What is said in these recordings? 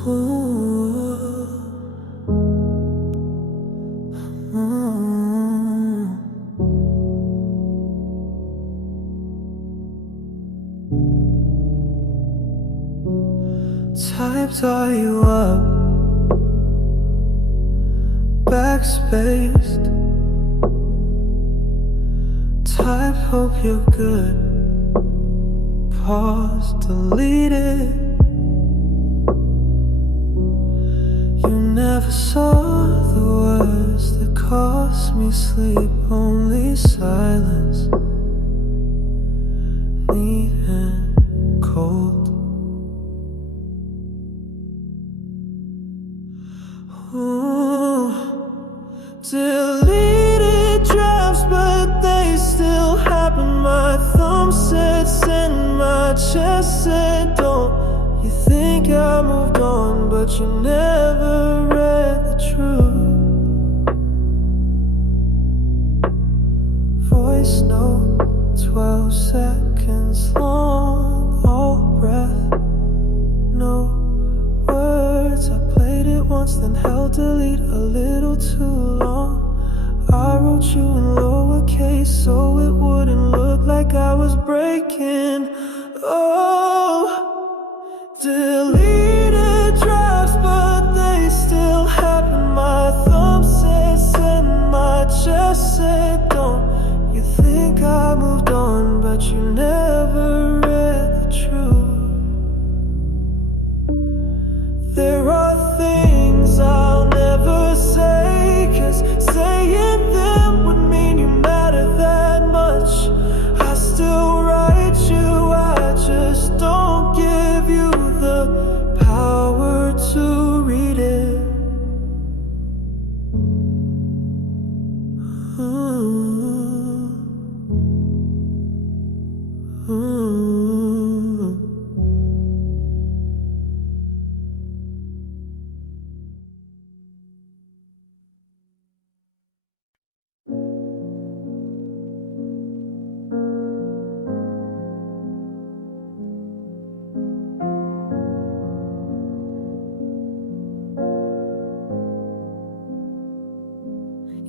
Typed all you up, backspaced. Type hope you're good, pause, delete it. You never saw the words that cost me sleep, only silence, neat and cold. Ooh, deleted drafts, but they still happen. My thumb said send, my chest said don't. You think I moved on, but you never read the truth. Voice note, 12 seconds long, all breath, no words. I played it once, then held delete a little too long. I wrote you in lowercase so it wouldn't look like I was breaking. Oh, deleted drafts, but they still happen. My thumb said send, my chest said don't. You think I moved on, but you never read the truth. There are things I'll never say, 'cause saying them would mean you matter that much. I still write you, I just don't give you the power to read it.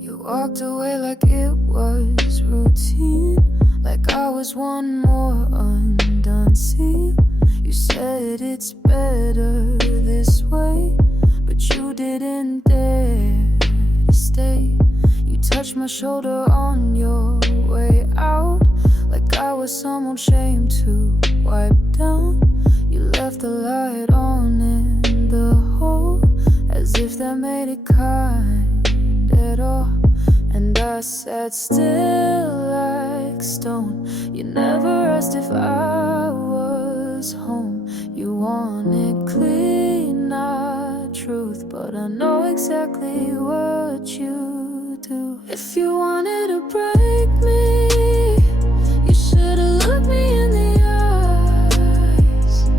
You walked away like it was routine, like I was one more undone scene. You said it's better this way, but you didn't dare to stay. You touched my shoulder on your way out, like I was some old shame to wipe down. You left the light on in the hole, as if that made it kind at all. And I sat still like stone. You never asked if I was home. You wanted clean, not truth, but I know exactly what you do. If you wanted to break me, you should've looked me in the eyes.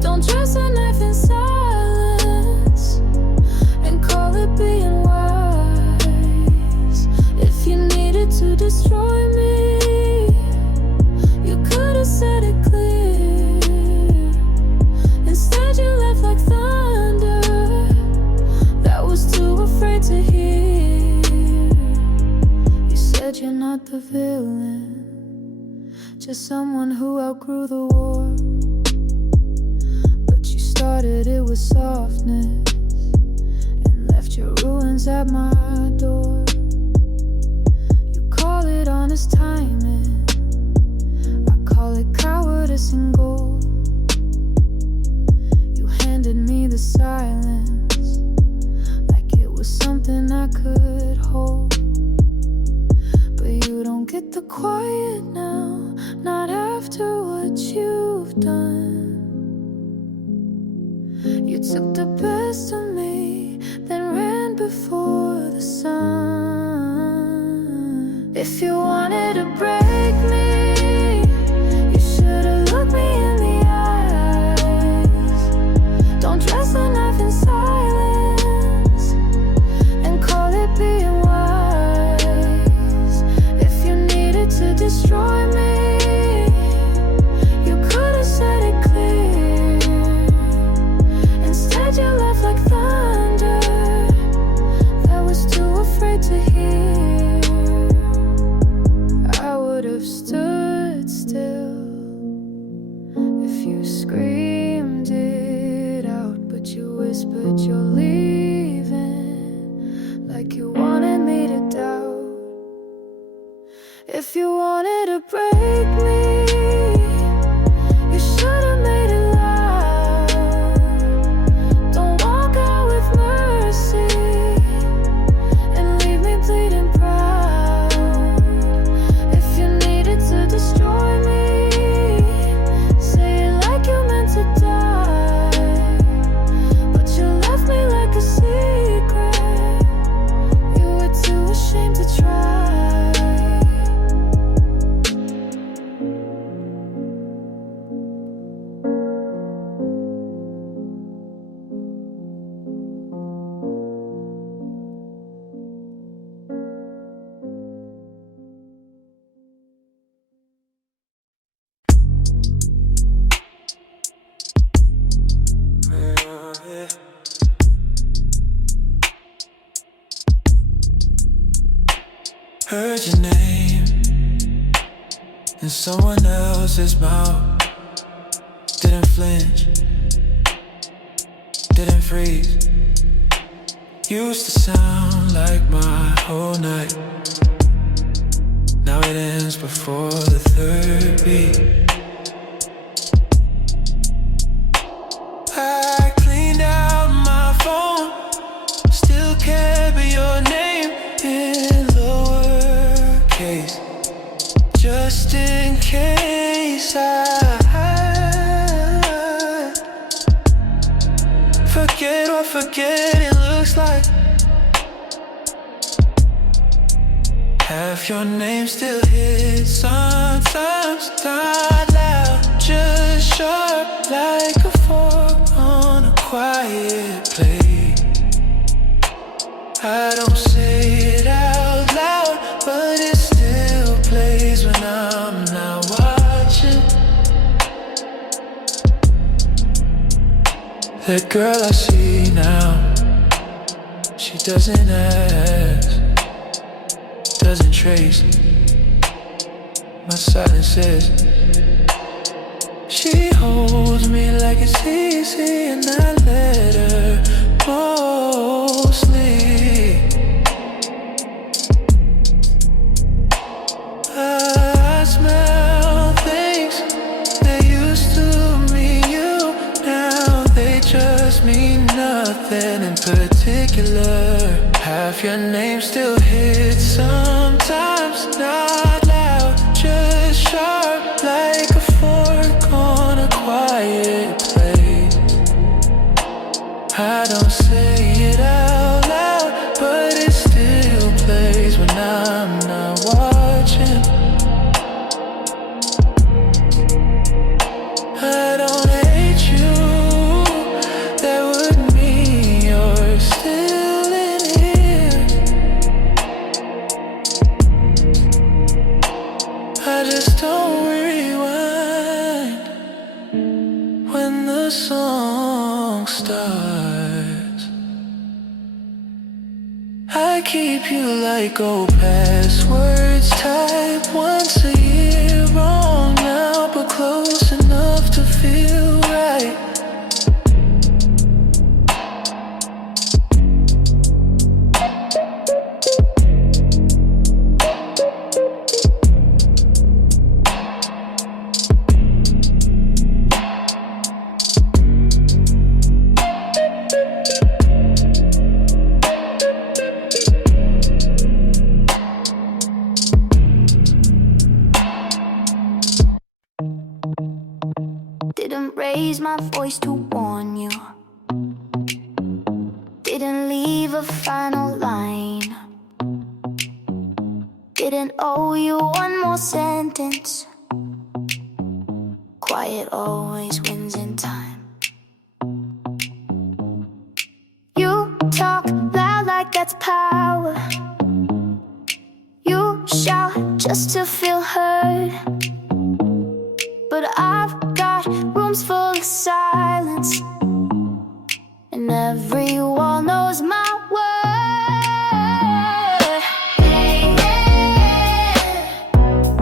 Don't dress a knife in silence and call it being wise. If you needed to destroy me, you could've said it clear. Instead you left like thunder that was too afraid to hear. You said you're not the villain, just someone who outgrew the war. But you started it with softness and left your ruins at my door. You call it honest timing, I call it cowardice and gold. You handed me the silence like it was something I could hold. But you don't get the quiet now, not after what you've done. You took the best of me, then ran before the sun. If you wanted to break me, you should've looked me in the eyes. Don't dress a knife in silence and call it being wise. If you needed to destroy me, you could've said it clear. Instead you Heard your name in someone else's mouth. Didn't flinch, didn't freeze. Used to sound like my whole night. Now it ends before the third beat. I cleaned out my phone, still kept your name in lowercase, just in case I forget what forgetting looks like. Half your name still hits sometimes, not loud, just sharp like a fork on a quiet plate. I don't say it out loud, but it still plays when I'm not watching. That girl I see now, she doesn't ask, doesn't trace my silences. She holds me like it's easy, and I let her mostly. I smell things that used to mean you, now they just mean nothing in particular. Half your name still hits sometimes, not loud, just sharp like a fork on a quiet place. I don't say it out loud, but it still plays when I'm not watching. I don't hate you, that would mean you're still in here. I just don't rewind when the song starts. I keep you like old passwords, type once a year, wrong now, but close enough to feel right. Didn't raise my voice to warn you, didn't leave a final line, didn't owe you one more sentence. Quiet always wins in time. You talk loud like that's power. You shout just to feel heard, but I've got rooms full of silence, and every wall knows my word. Hey, hey,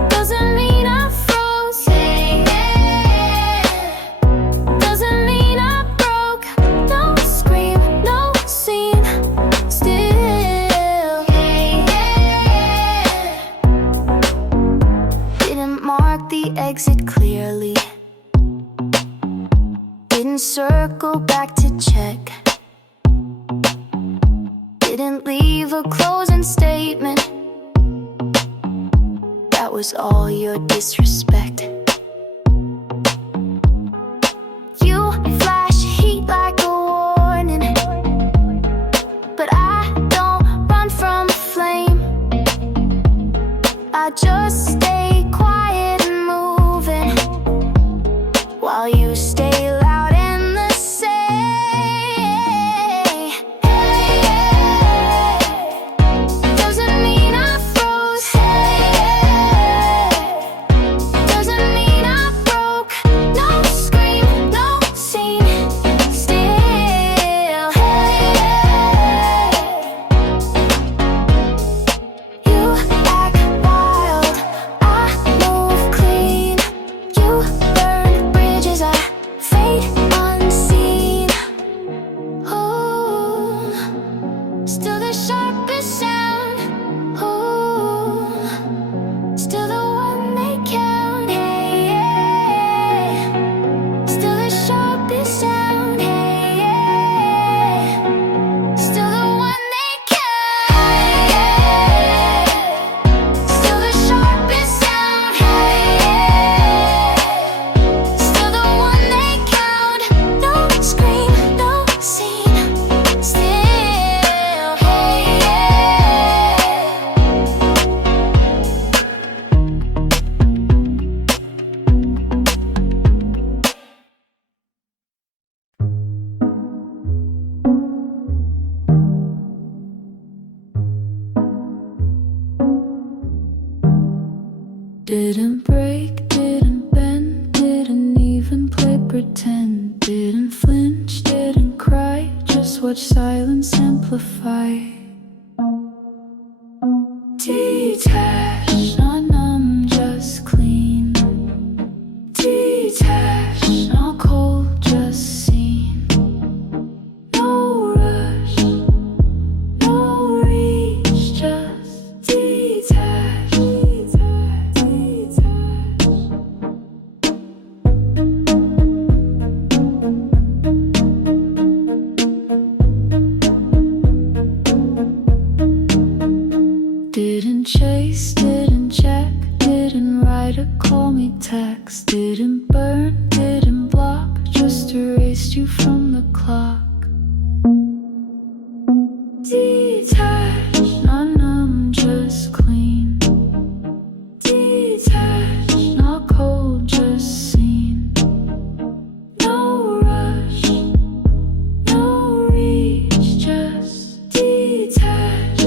doesn't mean I froze. Hey, hey, doesn't mean I broke. No scream, no scene, still. Hey, hey, didn't mark the exit clearly, didn't circle back to check, didn't leave a closing statement. That was all your disrespect. You flash heat like a warning, but I don't run from the flame. I just stay quiet and moving while you stay loud and the same. Hey, hey, doesn't mean I froze. Hey, hey, doesn't Didn't break, didn't bend, didn't even play pretend. Didn't flinch, didn't cry, just watch silence amplify. Detached, not numb, just clean. Detached, not cold, just seen. No rush, no reach, just detached. Didn't chase, didn't check, didn't write or call me text. Didn't burn, didn't block, just erased you from the clock. Detached, not numb, just clean. Detached, not cold, just seen. No rush, no reach, just detached.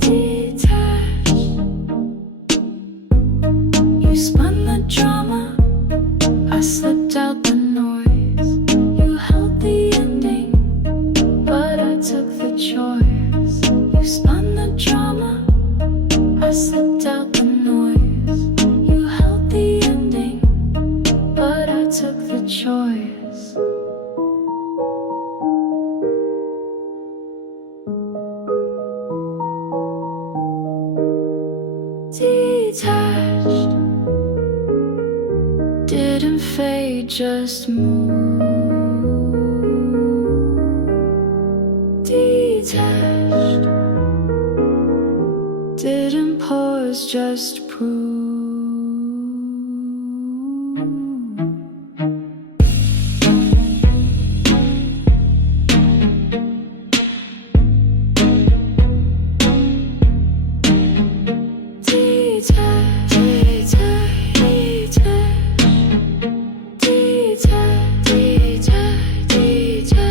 Detached. You spun the drama, I slipped out the noise. You held the ending, but I took the choice. You spun the drama, I slipped out the noise. You held the ending, but I took the choice. Detached, didn't fade, just move. Detached, didn't pause, just prove. Detached, detached, detached, detached, detached.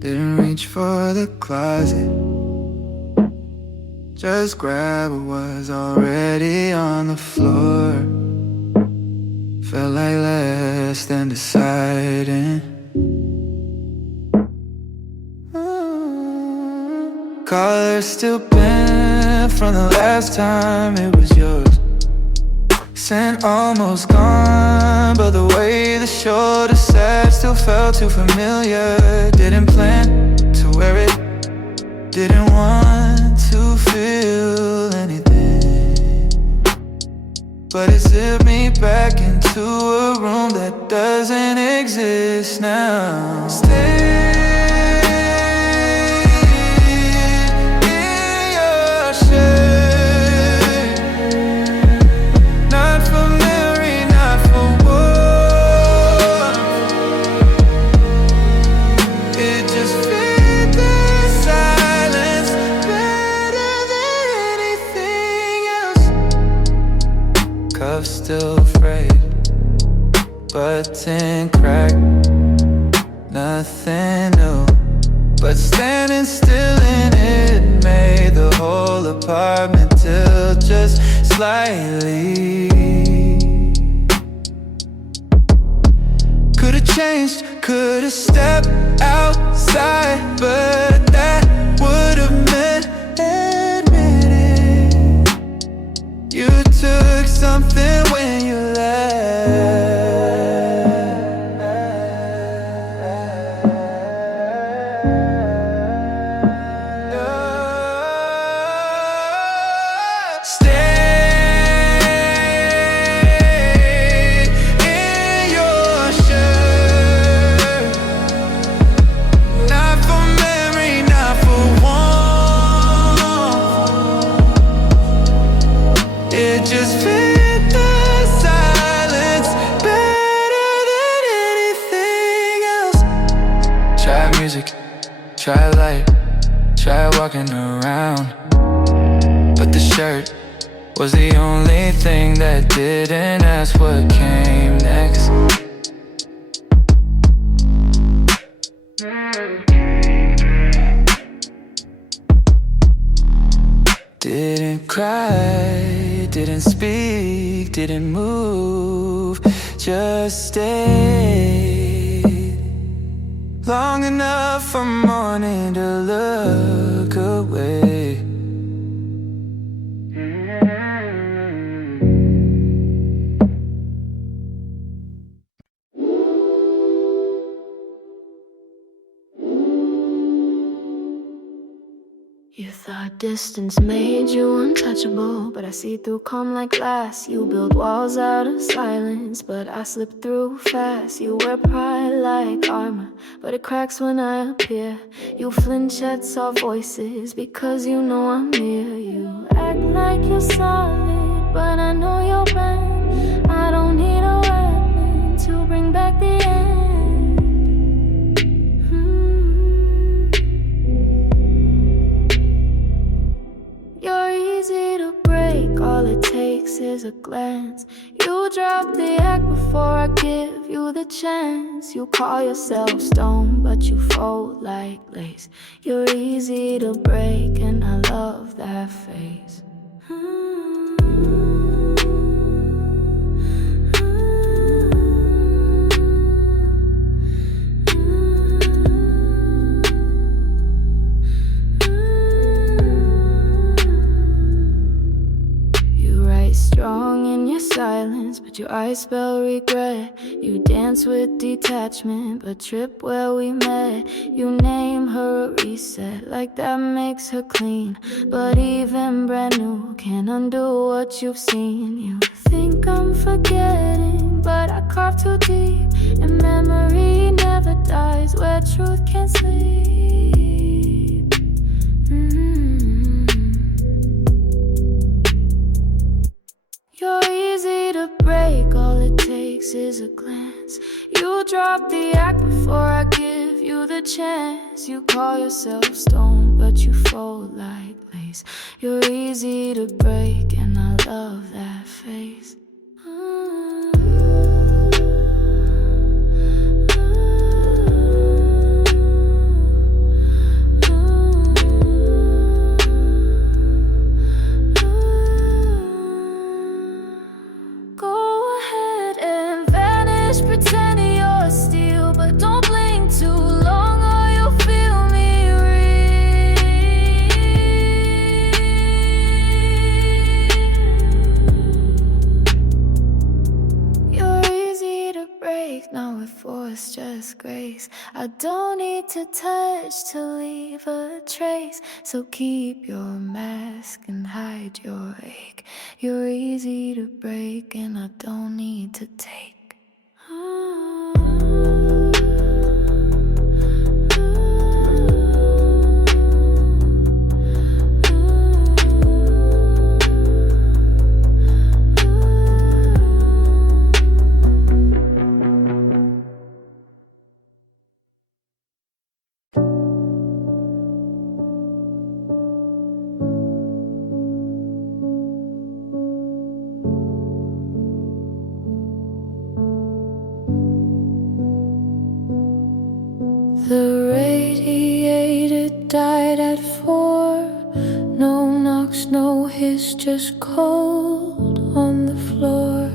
Didn't reach for the closet, just grab what was already on the floor. Felt like less than deciding. Color still bent from the last time it was yours. Scent almost gone, but the way the shoulder sat still felt too familiar. Didn't plan to wear it, didn't want to feel anything, but it zipped me back into a room that doesn't exist now. Stay in your shade, not for memory, not for warmth. It just fit the silence better than anything else. Cuffs still frayed, button cracked, nothing new, but standing still in it made the whole apartment tilt just slightly. Could've changed, could've stepped outside, but that would've meant admitting you took something when you left. Stay in your shirt, not for memory, not for warmth. It just fit the silence better than anything else. Try music, try light, try walking around, but the shirt was the only thing that didn't ask what came next. Didn't cry, didn't speak, didn't move, just stayed long enough for morning to look away. You thought distance made you untouchable, but I see through calm like glass. You build walls out of silence, but I slip through fast. You wear pride like armor, but it cracks when I appear. You flinch at soft voices because you know I'm near. You act like you're solid, but I know you're bent. I don't need a weapon to bring back the end. You're easy to break, all it takes is a glance. You drop the act before I give you the chance. You call yourself stone, but you fold like lace. You're easy to break, and I love that face. Strong in your silence, but your eyes spell regret. You dance with detachment, but trip where we met. You name her a reset, like that makes her clean. But even brand new can't undo what you've seen. You think I'm forgetting, but I carve too deep. And memory never dies where truth can't sleep. You're easy to break, all it takes is a glance. You drop the act before I give you the chance. You call yourself stone, but you fold like lace. You're easy to break, and I love that face. Pretending you're steel, but don't blink too long or you'll feel me real. You're easy to break, not with force, just grace. I don't need to touch to leave a trace. So keep your mask and hide your ache. You're easy to break, and I don't need to take. The radiator died at 4. No knocks, no hiss, just cold on the floor.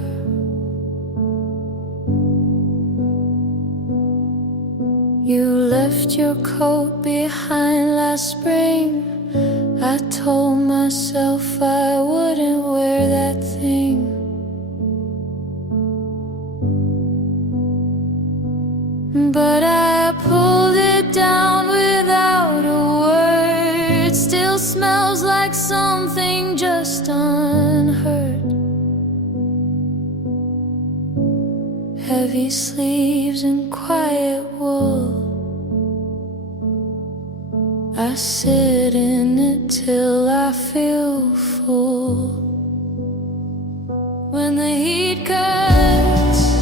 You left your coat behind last spring. I told myself I wouldn't wear that thing. But I pulled it down without a word. Still smells like something just unheard. Heavy sleeves and quiet wool. I sit in it till I feel full. When the heat cuts,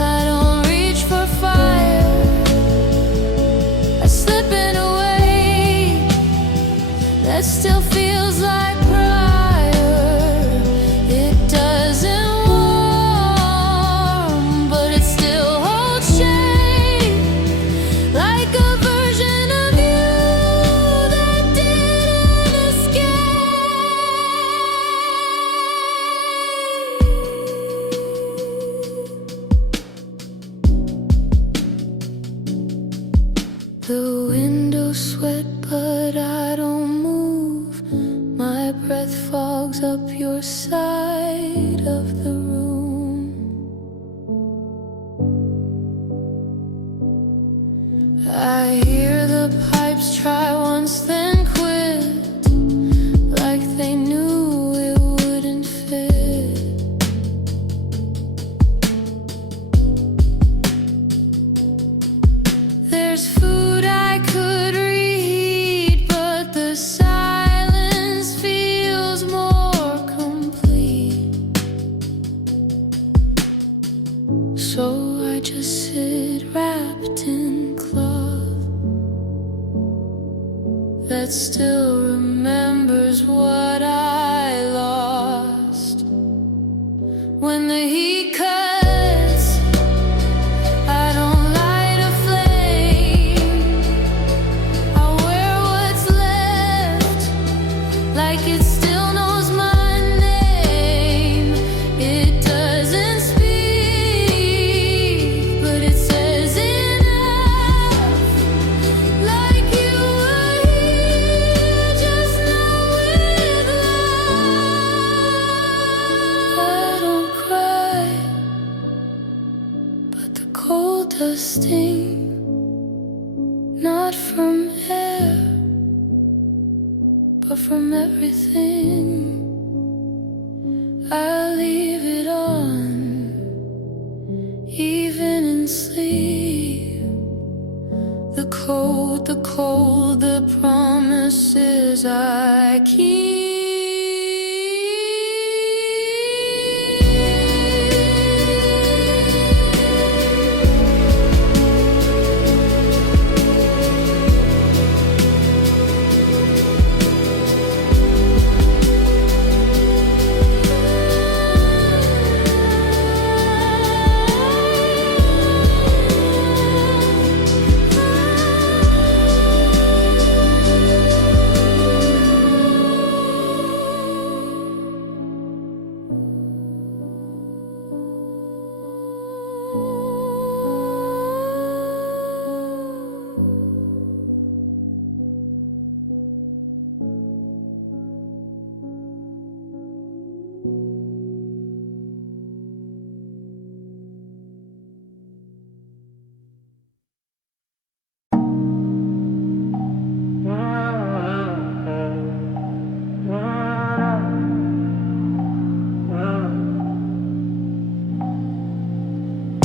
I don't reach for fire. I slip in a way that still feels like prior. The windows sweat, but I don't move. My breath fogs up your side of the room. I hear the pipes try once, then quit, like they knew it wouldn't fit. There's food I could reheat, but the silence feels more complete. So I just sit wrapped in cloth that still remembers what I lost. When the heat cuts, I don't light a flame. I wear what's left, like it still knows my name. It doesn't speak, but it says enough. Like you were here just now with love. I don't cry, but the cold does sting. Not from air, but from everything. I leave it on, even in sleep. The cold, the promises I keep.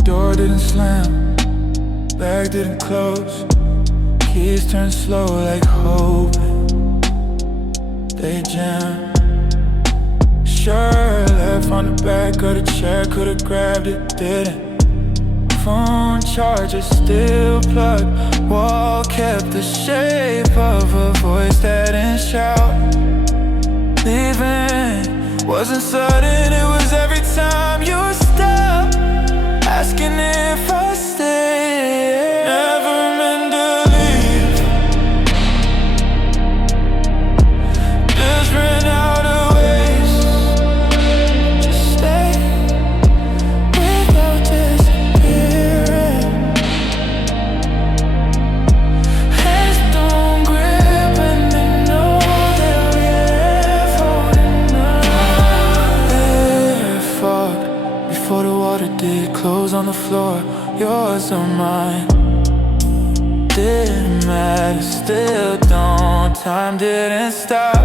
Door didn't slam, bag didn't close. Keys turned slow like hoping they jam. Sure, left on the back of the chair, could've grabbed it, didn't. Phone charger still plugged, wall kept the shape of a voice that didn't shout. Leaving wasn't sudden, it was every time you stopped asking if I stay. Never meant to leave, just ran out of ways to stay without disappearing. Hands don't grip and they know they'll be left holding on. They're fogged before the water did. Clothes on the floor, yours or mine. Didn't matter, still don't. Time didn't stop,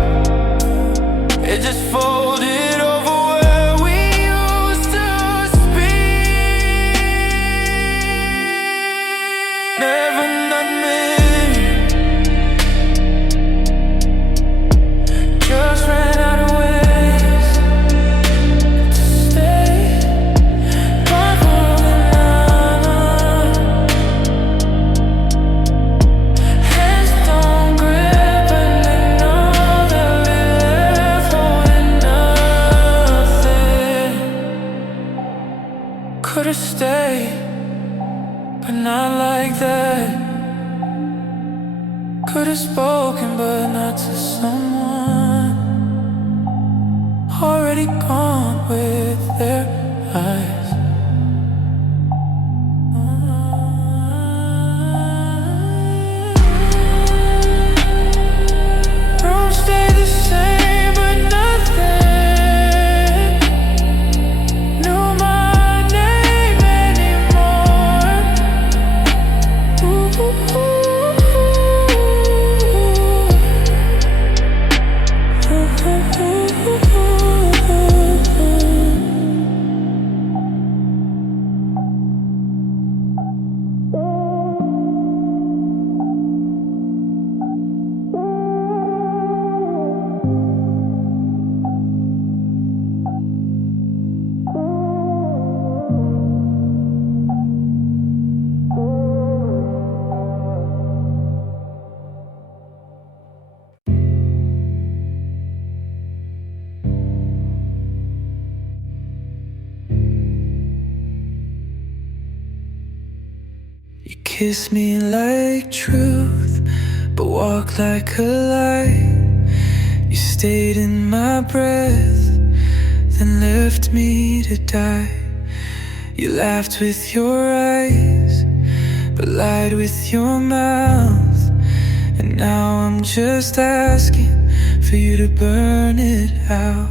it just folded over where we used to speak. Never not me, just ran out of ways to stay. Hands don't grip and they know they'll be left holding nothing. Could've stayed, but not like that. Could've spoken, but not to someone already gone with their eyes. You kiss me like truth, but walk like a lie. You stayed in my breath, then left me to die. You laughed with your eyes, but lied with your mouth. And now I'm just asking for you to burn it out.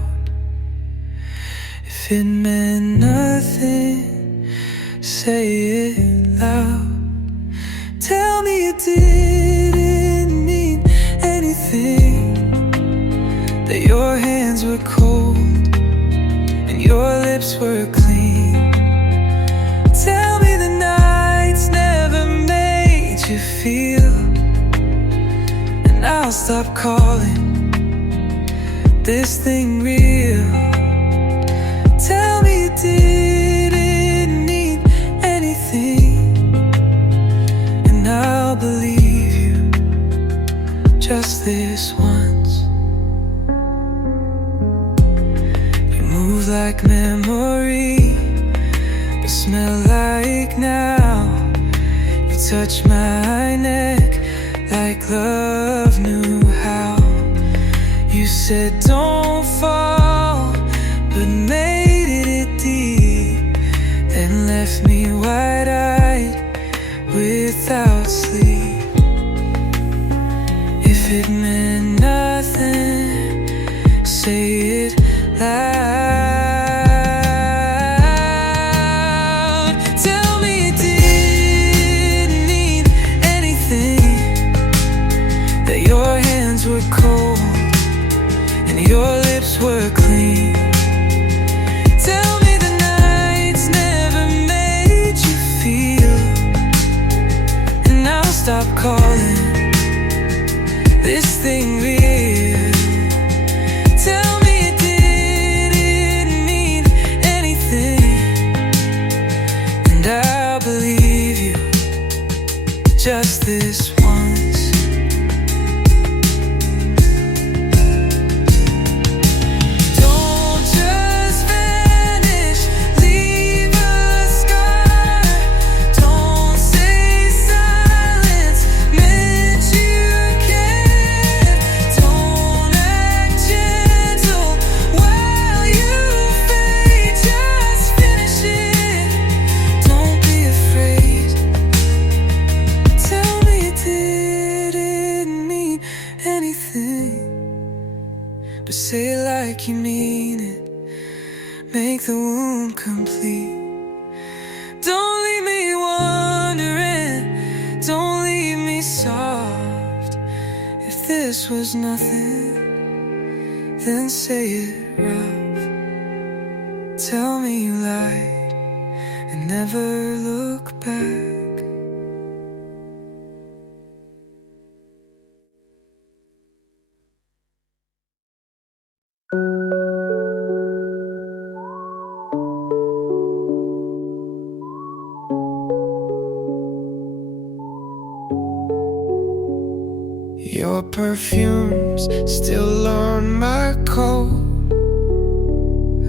If it meant nothing, say it loud. Tell me it didn't mean anything, that your hands were cold and your lips were clean. Tell me the nights never made you feel, and I'll stop calling this thing real. Tell me it didn't need anything, and I'll believe you just this once. You move like memory, but smell like now. You touch my neck like love knew how. You said don't fall, but made it deep, then left me wide-eyed without sleep. If it meant nothing, say it loud. Tell me it didn't need anything, that your hands were cold and your lips were clean. Tell me the nights never made you feel, and I'll stop calling this thing real. Tell me it didn't mean anything, and I'll believe you just this once. Don't just vanish, leave a scar. Don't say silence meant you cared. Don't act gentle while you fade. Just finish it, don't be afraid. Tell me it didn't mean anything, but say it like you mean it. Make the wound complete. Don't leave me wondering, don't leave me soft. If this was nothing, then say it rough. Tell me you lied and never look back. Your perfume's still on my coat.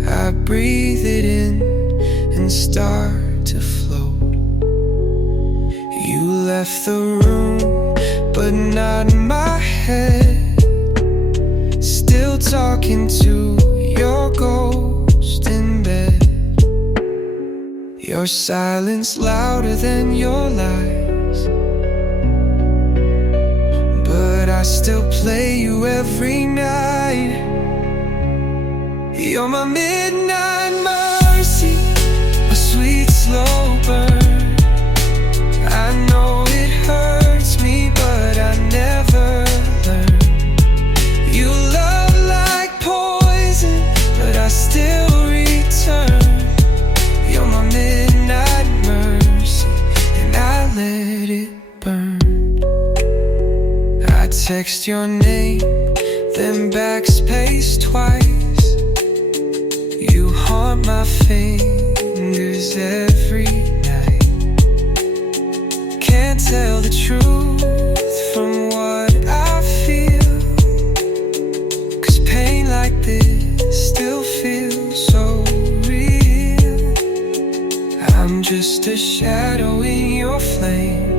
I breathe it in and start to float. You left the room, but not my head. Still talking to your ghost in bed. Your silence louder than your lies, but I still play you every night. You're my midnight mercy, a sweet slow burn. I know it hurts me, but I never learn. You love like poison, but I still return. You're my midnight mercy, and I let it burn. I text your name, then backspace twice. You haunt my fingers every night. Can't tell the truth from what I feel, 'cause pain like this still feels so real. I'm just a shadow shadow in your flame.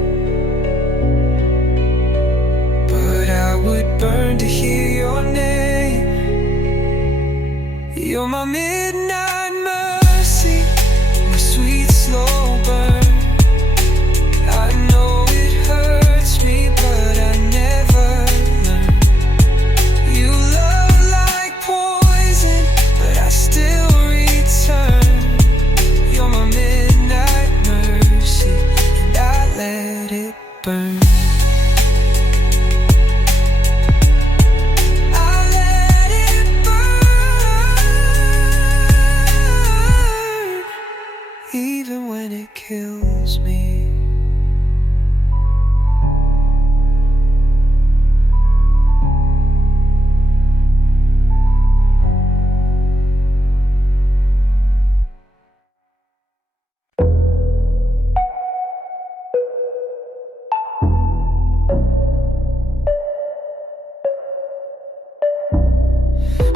But I would burn to hear your name. You're my midnight mercy, my sweet slow burn. I know it hurts me, but I never learn. You love like poison, but I still return. You're my midnight mercy, and I let it burn. Even when it kills me.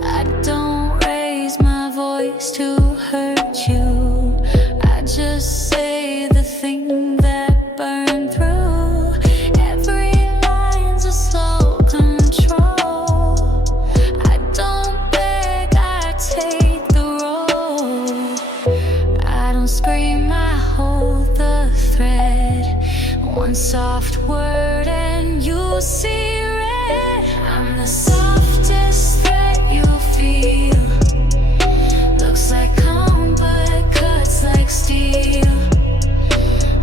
I don't raise my voice to hurt you. I just say the thing that burned through. Every line's a slow control. I don't beg, I take the role. I don't scream, I hold the thread. One soft word and you see red. I'm the softest thread you feel. Looks like calm but cuts like steel.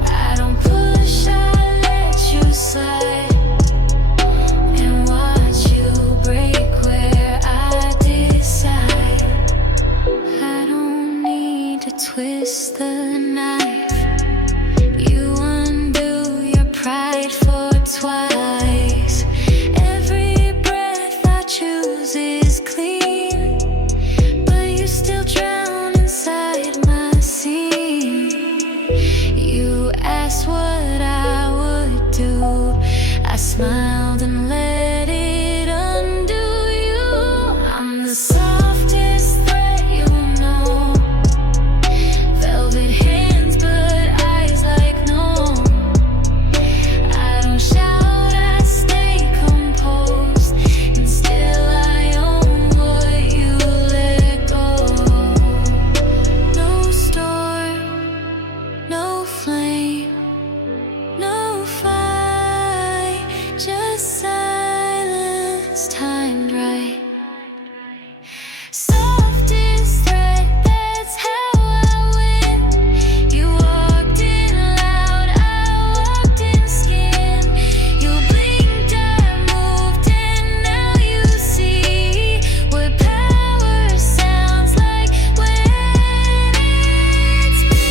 I don't push, I let you slide and watch you break where I decide. I don't need to twist the knife. You undo your pride for twice. Every breath I choose is clean, but you still drown inside my scene. You asked what I would do. I smiled and let it undo you. I'm the softest thread you know. Velvet hands but eyes like no. I don't shout, I stay composed, and still I own what you let go. No storm, no flame, no fight, just silence timed right. Softest thread, that's how I win. You walked in loud, I walked in skin. You blinked, I moved, and now you see what power sounds like when it's me.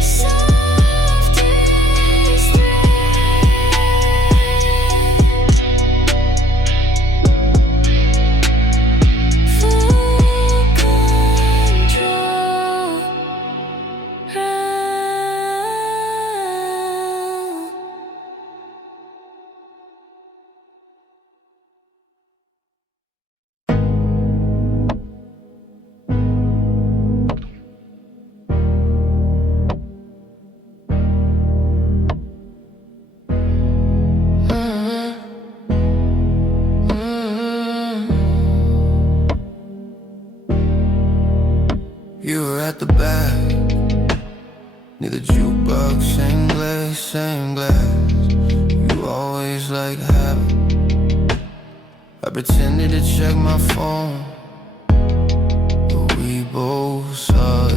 Softest thread. Full control. You were at the back, near the jukebox, same glass. You always like have. I pretended to check my phone, but we both saw it.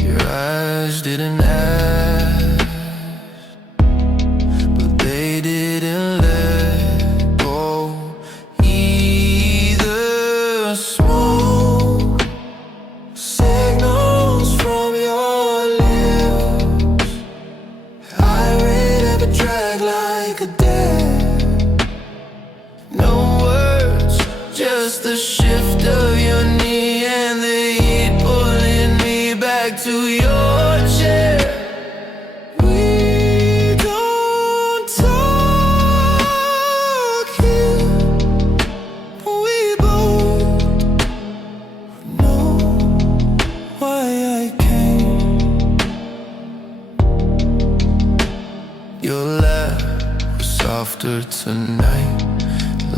Your eyes didn't ask, but they didn't let go either. Smoke signals from your lips. I read every drag like a dead. No words, just the shift of your knee and the heat pulling me back to your chair. We don't talk here, we water tonight,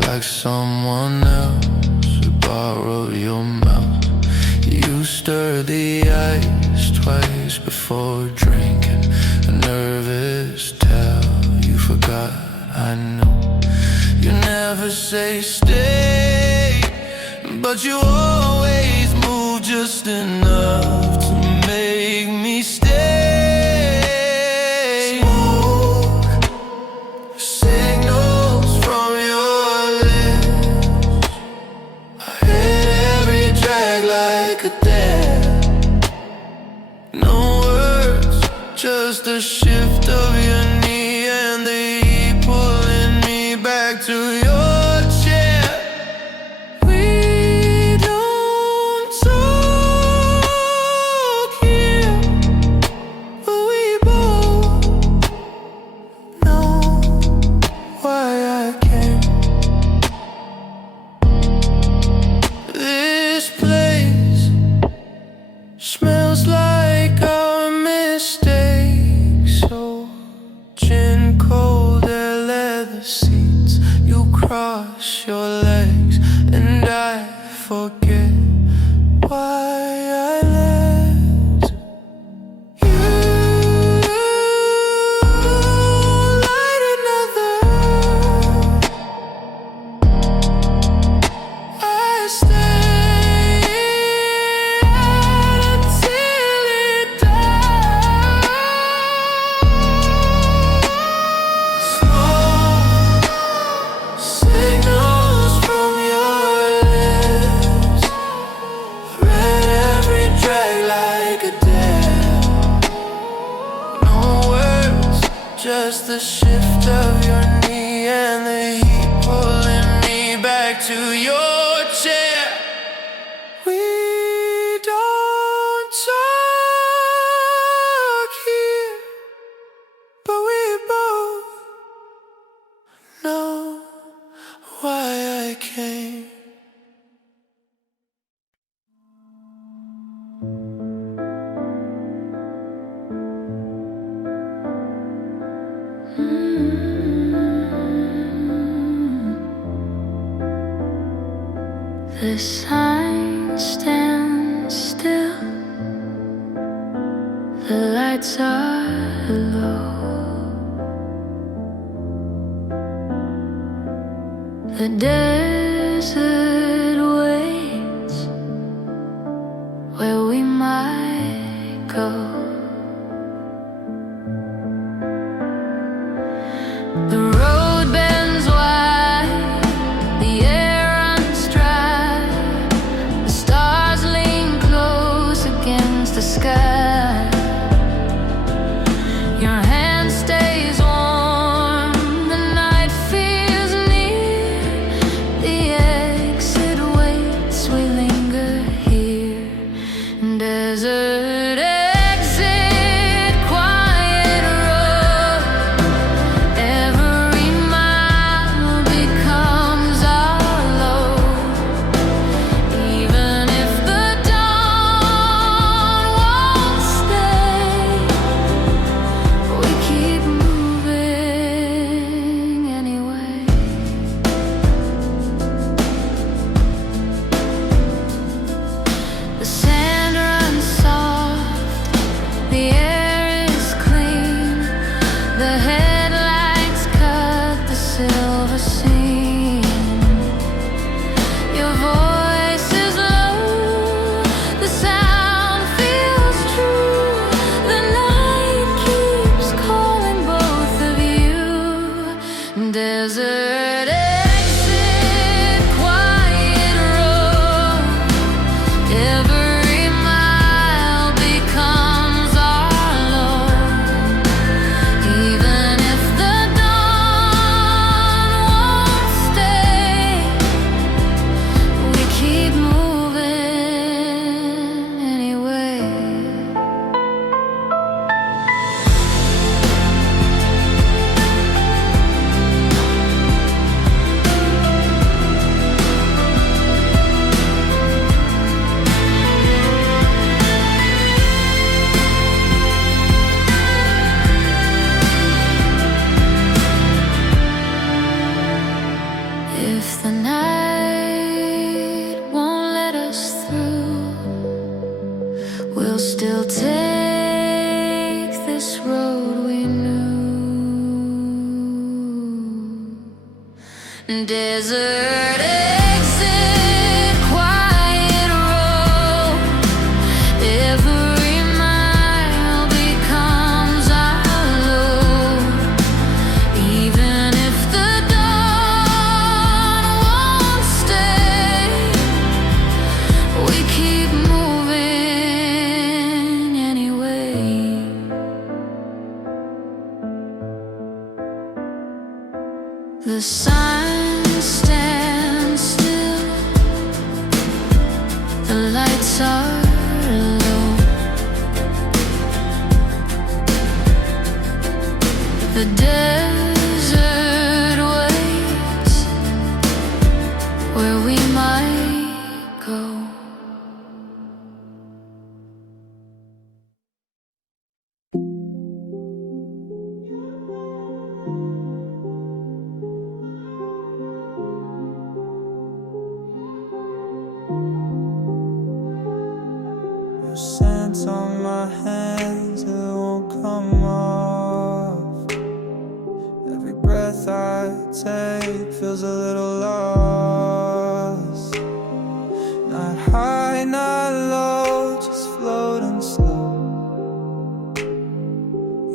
like someone else would borrow your mouth. You stir the ice twice before drinking, a nervous tell you forgot. I know you never say stay, but you always move just enough to make me stay. Smoke signals from your lips, I hit every drag like a dead. No words, just a shift of your knee and the heat pulling me back to your chair. We don't talk here, but we both know why I came. This place smells like our mistakes. So gin cold air, leather seats. You cross your legs and I forget why I left you. Light another, I stay until it dies. Smoke signals from your lips, read every drag like a dead. No words, just the shift of your knee and the heat pulling me back to your chair. We don't talk here, but we both know why I came. The sign stands still, the lights are low, the desert waits where we might go. The road bends wide, the air runs dry, the stars lean close against the sky. Your hand stays warm, the night feels near, the edge are low. The desert waits where we might go. Your scent on my hands, it won't come off. Every breath I take feels a little lost. Not high, not low, just floating slow.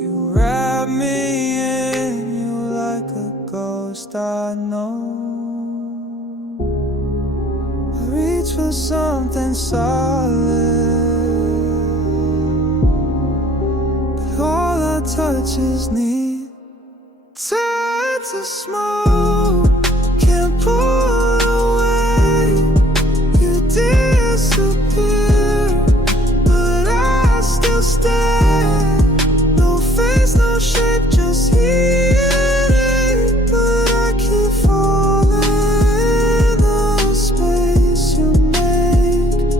You wrap me in you like a ghost I know. I reach for something solid, all our touches need tied to smoke. Can't pull away, you disappear, but I still stay. No face, no shape, just heating, but I keep falling in the space you made.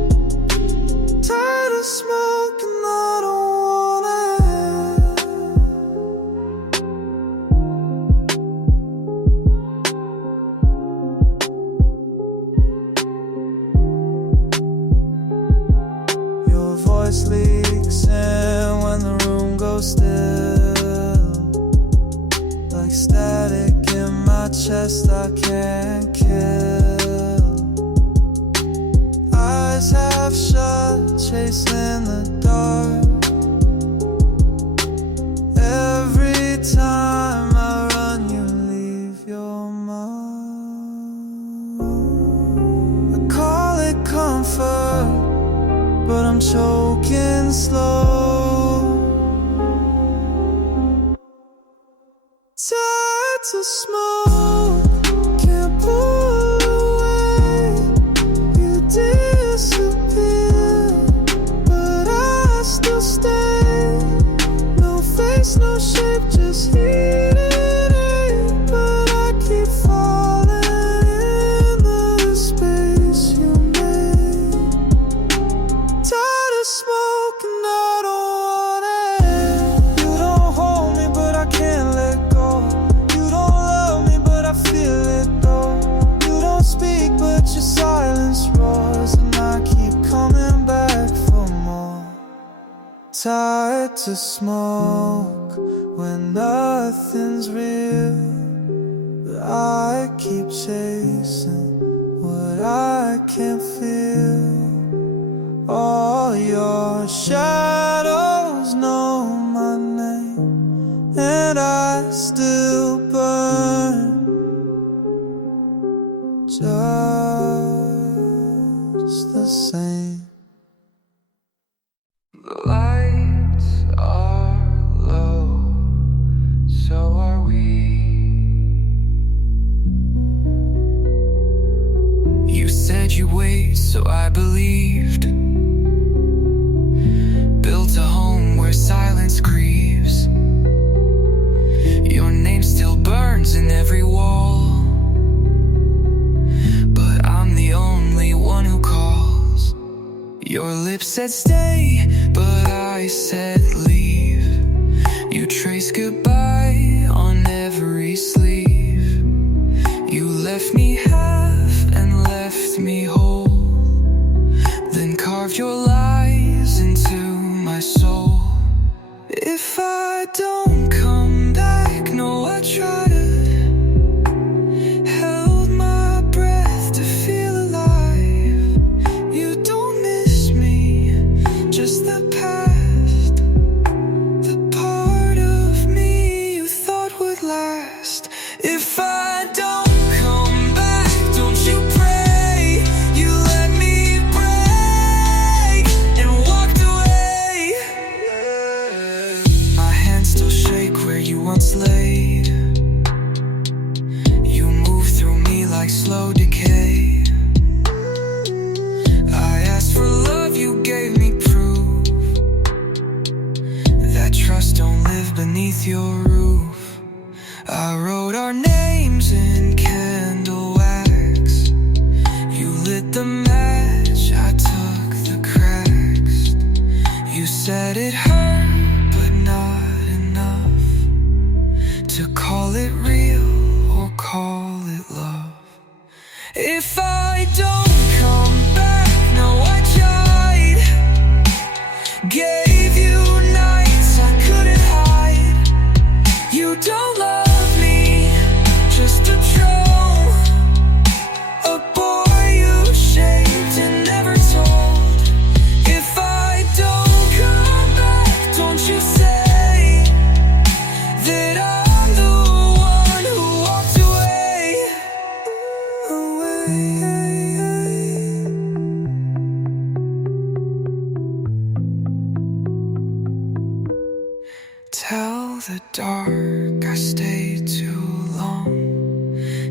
Tired of smoke and I don't want it. Your voice leaks in when the room goes still, like static in my chest I can't kill. Eyes half shut, chasing the dark. Every time I run, you leave your mark. I call it comfort, but I'm choking slow. Tied to smoke, can't pull away, you disappear, but I still stay. No face, no shape, just heating, but I keep falling in the space you made. Tired of smoke and I don't want it. You don't hold me but I can't let go. You don't love me but I feel it though. You don't speak but your silence roars, and I keep coming back for more. Tired to smoke when nothing's real, but I keep chasing what I can't feel. All your shadows know my name, and I still burn just the same. The lights are low, so are we. You said you'd wait, so I believed. Built a home where silence creeps. Your name still burns in every wall, but I'm the only one who calls. Your lips said stay, but I said leave. You traced goodbye on every sleeve. You left me half and left me whole, then carved your lies into my soul. If I don't come back, no, I try to. Held my breath to feel alive. You don't miss me, just the past, the part of me you thought would last. If I don't come back, don't you pray, you let me break. You said it hurt, but not enough to call it real or call it love. If I don't come back, no, I tried. Gave you nights I couldn't hide. You don't love me, just a troll, a boy you shaped and never told. If I don't come back, don't you say that I'm the one who walked away. Tell the dark I stayed too long.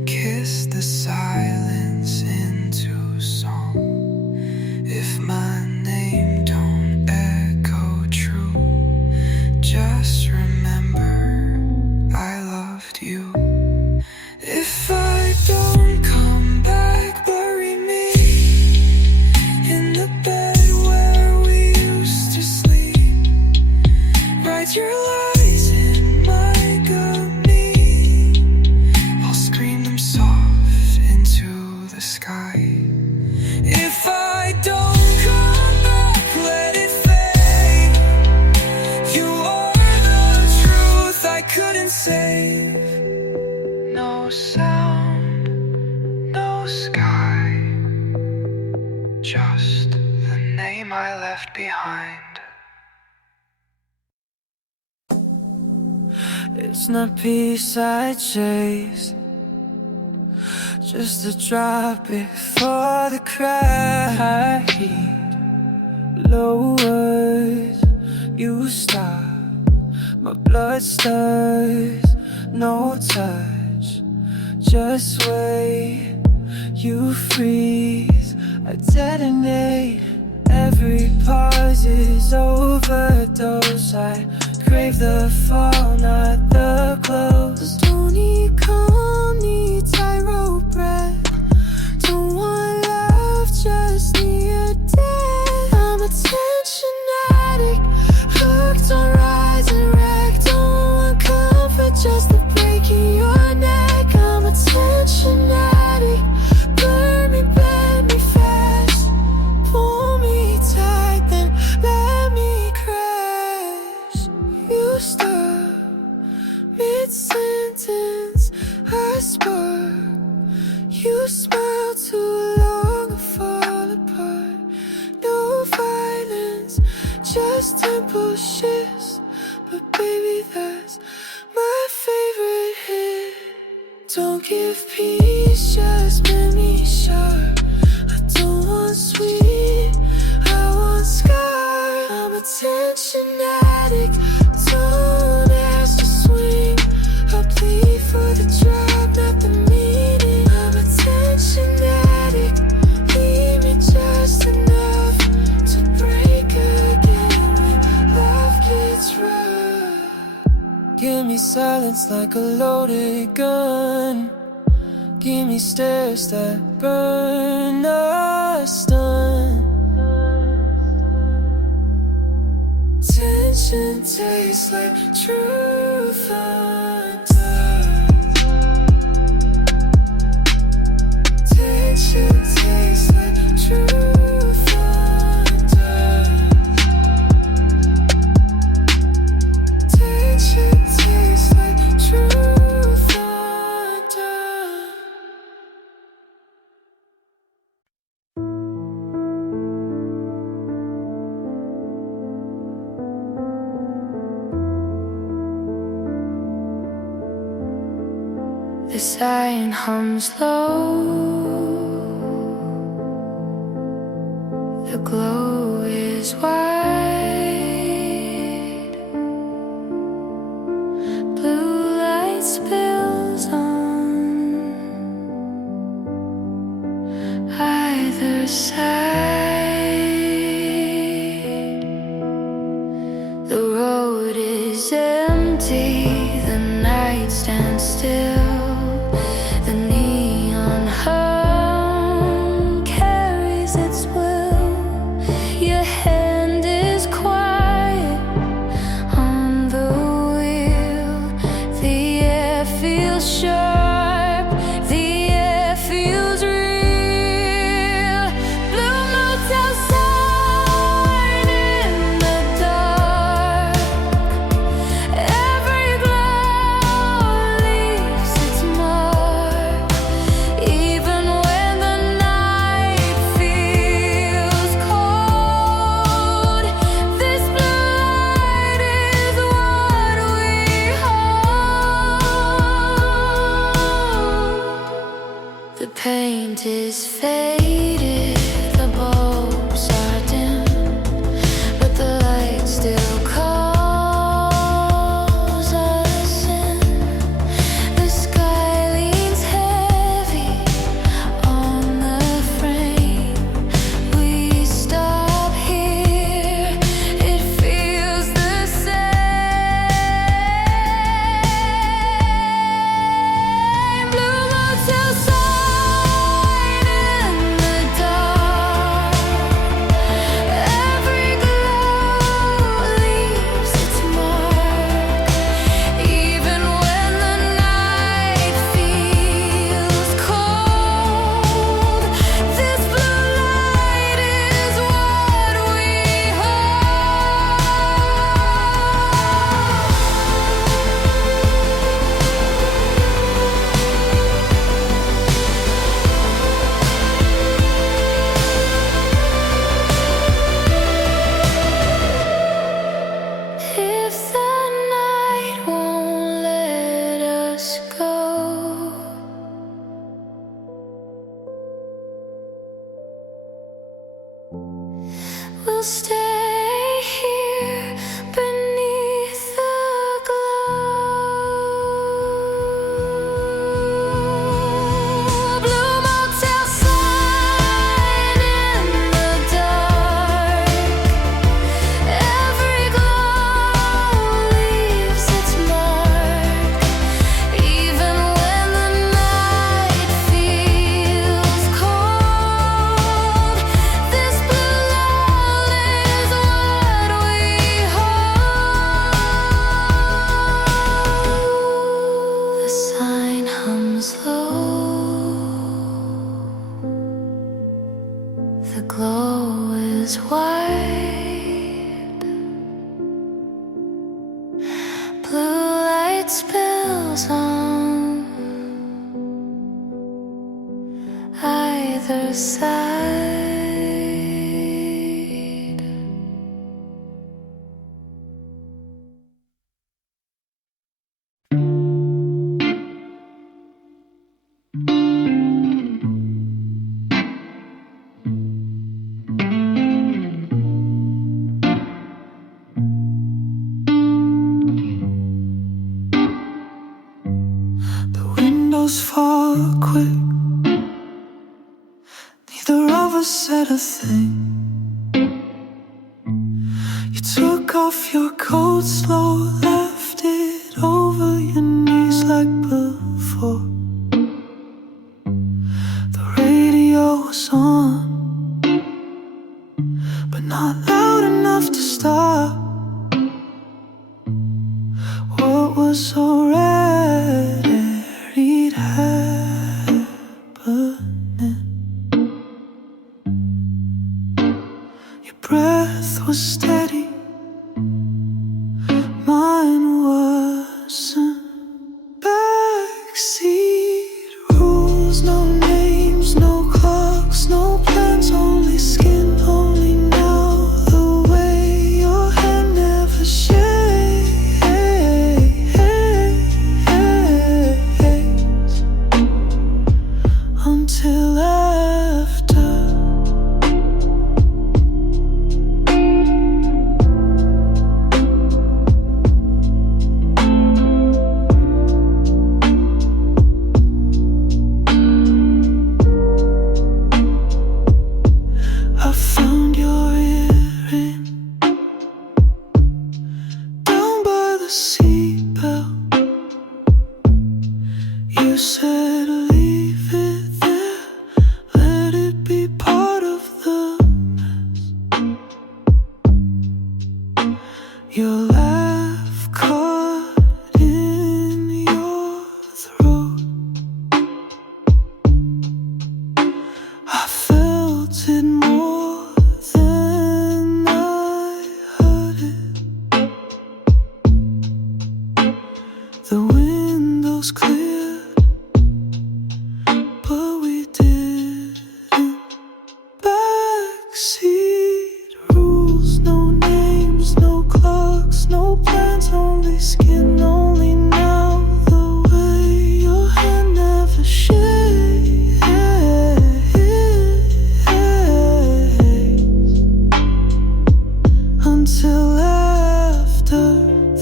Kiss the silence into song. If my name don't echo true, just remember I loved you. If I don't come back, bury me in the bed where we used to sleep. Write your lies in my gummy. I'll scream them soft into the sky. If I don't come back, let it fade. You are the truth I couldn't save. No sound, no sky, just the name I left behind. It's not peace I chase, just a drop before the crack. Lowers, you stop, my blood stirs. No touch, just wait. You freeze, I detonate. Every pause is overdose. I crave the fall, not the close. Don't need calm, need tightrope breath. Don't want love, just need a death. I'm a tension addict, hooked on rise and wreck. Don't want comfort, just the break in your neck. I'm a tension addict, burn me, bend me fast. Pull me tight, then let me crash. You stop mid-sentence, I spark. You smile too long, I fall apart. No violence, just tempo shifts. But baby, that's my favorite hit. Don't give peace, just make me sharp. I don't want sweet, I want scar. I'm a tension addict, don't ask to swing. I plead for the drop, not the meaning. I'm a tension addict, leave me just enough to break again when love gets rough. Give me silence like a loaded gun. Give me stares that burn us stun. Tension tastes like truth undone. Tension tastes like truth undone. Tension tastes like truth undone. The siren hums low. The glow is wide. Blue light spills on either side. The road is empty. The night stands still. The neon hum carries its will. Your hand stay here beneath the glow. Blue motel sign in the dark. Every glow leaves its mark. Even when the night feels cold, this blue light is what we hold. The sign hums low. The glow is white. Blue light spills on either side. The windows fall quick. Neither of us said a thing. You took off your coat slow, left it over your knees like before. The radio was on, but not loud enough to stop what was already happening. Your breath was steady, mine wasn't. Backseat rules, no names, no clocks, no plans, only skin, only now. The way your hand never shakes until after. I found your earring down by the seatbelt. You said leave it there, let it be part of the mess. Your laugh caught in your throat. I felt it more than I heard it. The windows cleared, but we didn't. Backseat rules, no names, no clocks, no plans, only skin, only now. The way your hand never shakes until after.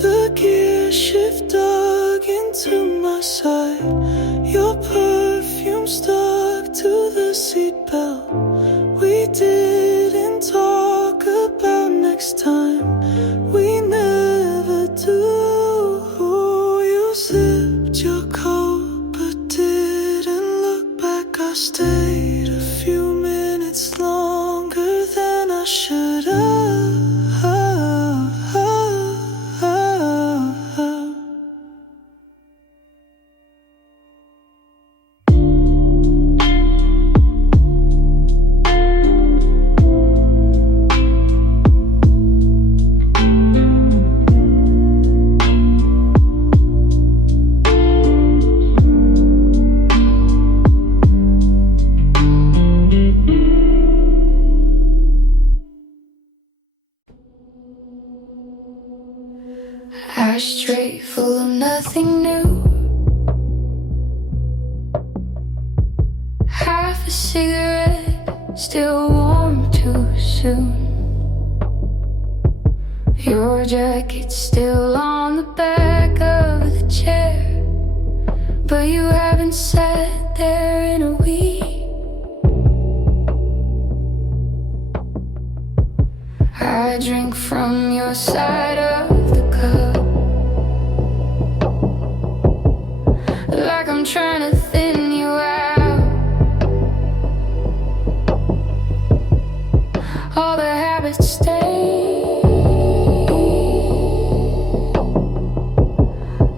The gear shift dug into my side. Your perfume stuck to the seatbelt. We didn't talk about next time. We never do. You zipped your coat but didn't look back. I stayed a few minutes longer than I should have. Ashtray full of nothing new. Half a cigarette, still warm too soon. Your jacket's still on the back of the chair, but you haven't sat there in a week. I drink from your side of the cup, like I'm trying to thin you out. All the habits stay,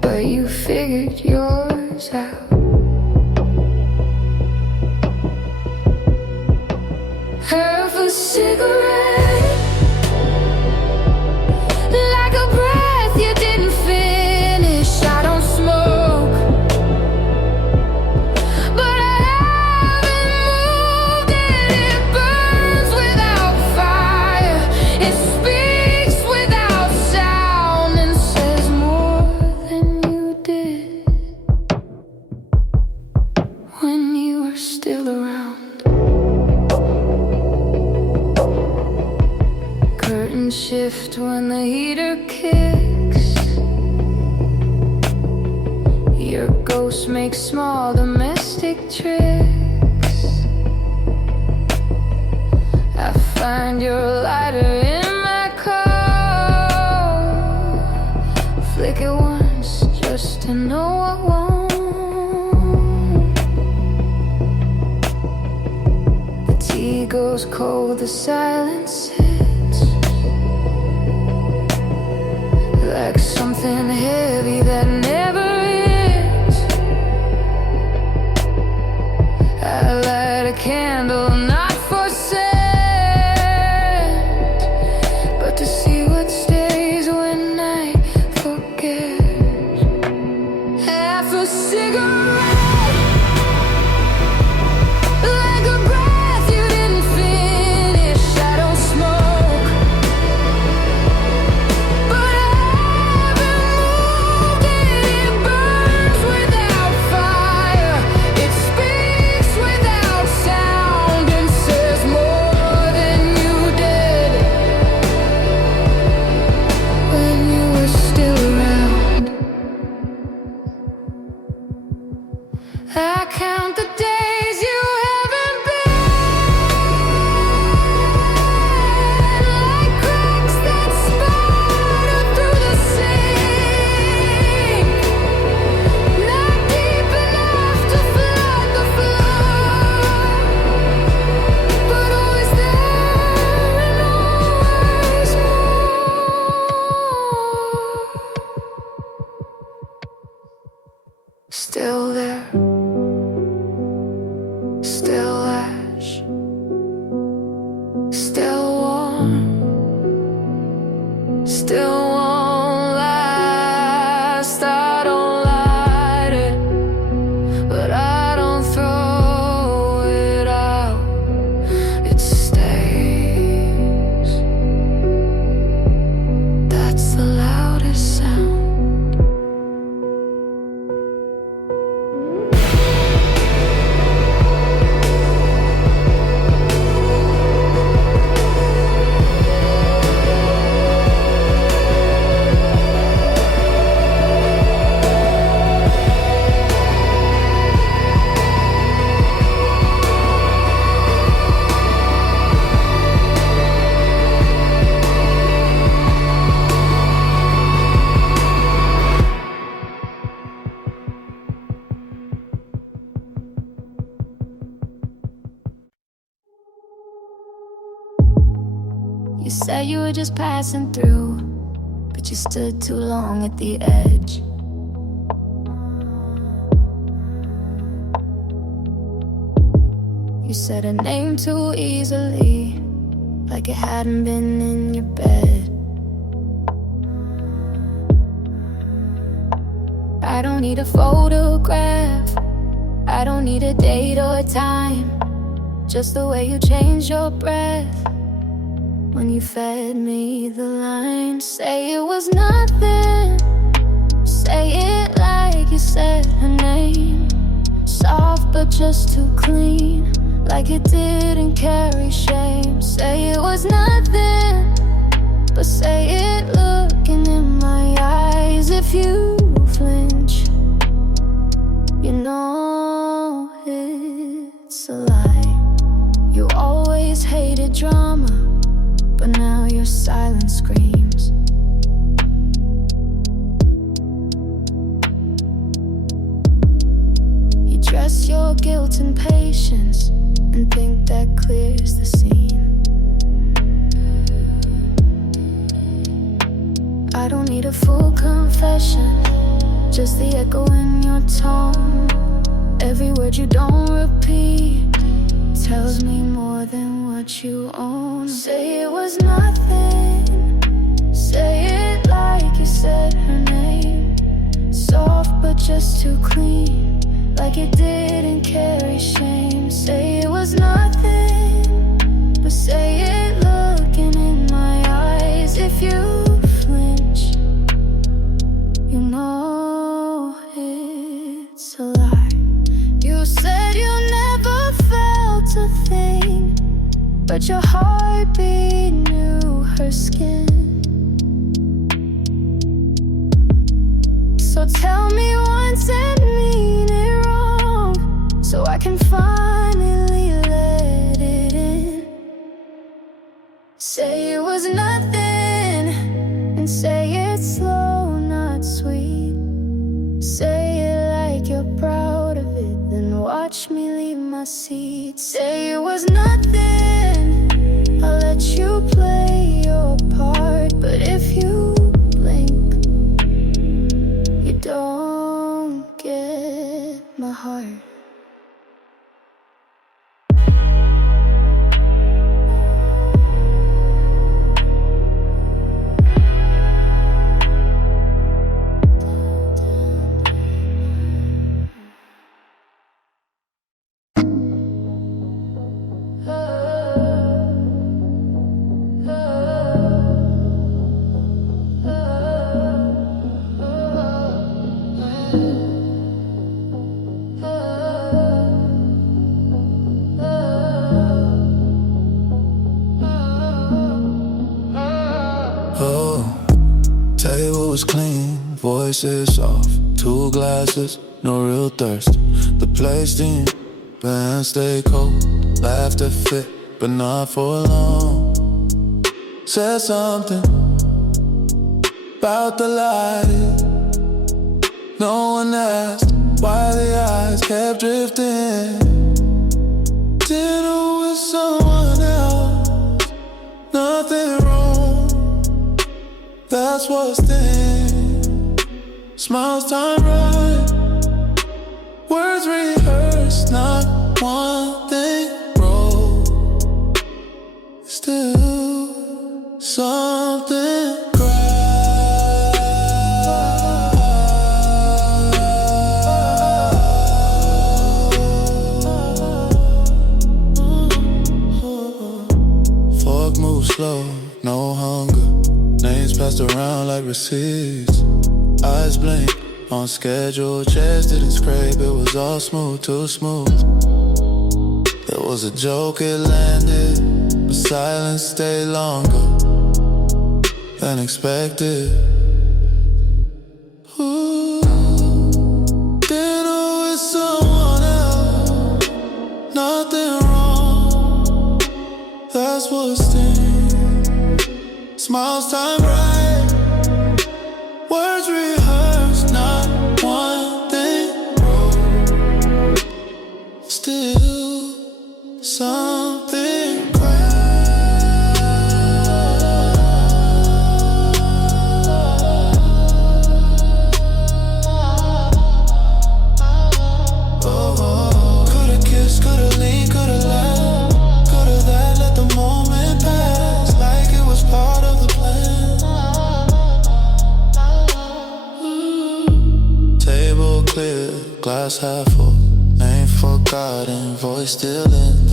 but you figured yours out. Half a cigarette, like a breath you didn't finish. I don't smoke, but I haven't moved it. It burns without fire, it speaks without sound, and says more than you did when you were still around. Curtains shift when the heater kicks. Your ghost makes small domestic tricks. I find your lighter in my coat. Flick it once just to know I won't. The tea goes cold, the silence sits like something heavy that never ends. I light a candle, not for scent, but to see what stays when I forget. Half a cigarette, like a breath you didn't finish. I don't smoke, but I haven't moved it. It burns without fire, it speaks without sound, and says more than you did when you were still around. I count the days you haven't been, like cracks that spider through the sink, not deep enough to flood the floor, but always there and always more. Still there, still ash, still warm, still won't last. I don't light it, but I don't throw it out. It stays. That's the loudest sound. You said you were just passing through, but you stood too long at the edge. You said a name too easily, like it hadn't been in your bed. I don't need a photograph, I don't need a date or a time, just the way you changed your breath when you fed me the line. Say it was nothing, say it like you said her name. Soft but just too clean, like it didn't carry shame. Say it was nothing, but say it drama, but now your silence screams. You dress your guilt and patience and think that clears the scene. I don't need a full confession, just the echo in your tone. Every word you don't repeat tells me more than what you own. Say it was nothing, say it like you said her name. Soft but just too clean, like it didn't carry shame. Say it was nothing, but say it looking in my eyes. If you flinch, you know it's a lie. You said you never felt a thing, but your heartbeat knew her skin. So tell me once and mean it wrong, so I can finally let it in. Say it was nothing, and say it slow, not sweet. Say it like you're proud of it, then watch me leave my seat. Say it was nothing, I'll let you play your part. But if you blink, you don't get my heart. Table was clean, voices off, 2 glasses, no real thirst. The place steamed, bands stay cold, laughter fit, but not for long. Said something about the light. No one asked why the eyes kept drifting. Dinner with someone else, nothing wrong, that's what's staying. Smiles time right, words rehearsed, not one thing wrong. Still something slow, no hunger. Names passed around like receipts. Eyes blink, on schedule. Chest didn't scrape, it was all smooth, too smooth. There was a joke, it landed, but silence stayed longer than expected. Ooh, dinner with someone else, nothing wrong, that's what's staying. Smiles time right, words rehearsed, not one thing wrong. Still something oh, coulda kissed, coulda leaned, coulda laughed, coulda that, let the moment pass like it was part of the plan. Table clear, glass half full, ain't forgotten, voice still in.